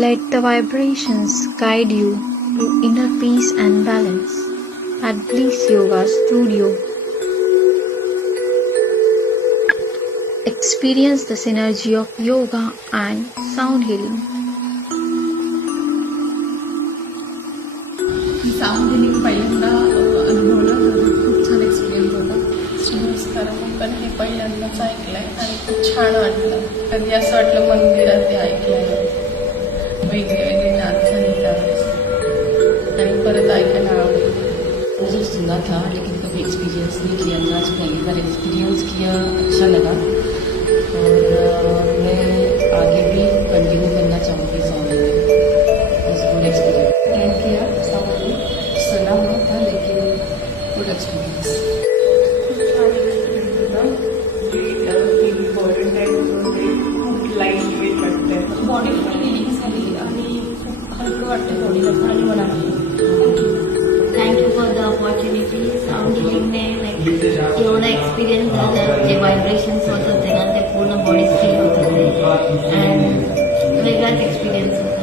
Let the vibrations guide you to inner peace and balance at Bliss Yoga Studio. Experience the synergy of yoga and sound healing. Sound healing पहिल्यांदा अनुभवलं तर खूप छान experience होता. सूर्यस्तारातून पण हे पहिल्यांदाच ऐकलं आहे आणि खूप छान वाटलं. कधी असं वाटलं मंदिरात ते ऐकलं वेगळे वेगळे नाच झाले त्यावेळेस आणि परत ऐकायला आवडेल. मुझे सुना था लेकिन कभी एक्सपीरियंस नहीं किया था. आज पहली बार एक्सपीरियंस किया, अच्छा लगा और मैं आगे भी कंटिन्यू करना चाहूँगी साउंड में. गुड एक्सपीरियंस अटेंड किया. साउंड में सुना हुआ था लेकिन good experience. Body full healing झाली आणि खूप हलकं वाटतं बॉडीला आणि मनाला. Thank you for the opportunity. Sound हिलिंगने एवढा एक्सपिरियन्स झाला. जे व्हायब्रेशन्स होत होते ना ते पूर्ण बॉडीत फील होत होते अँड वेगळाच एक्सपिरियन्स होता.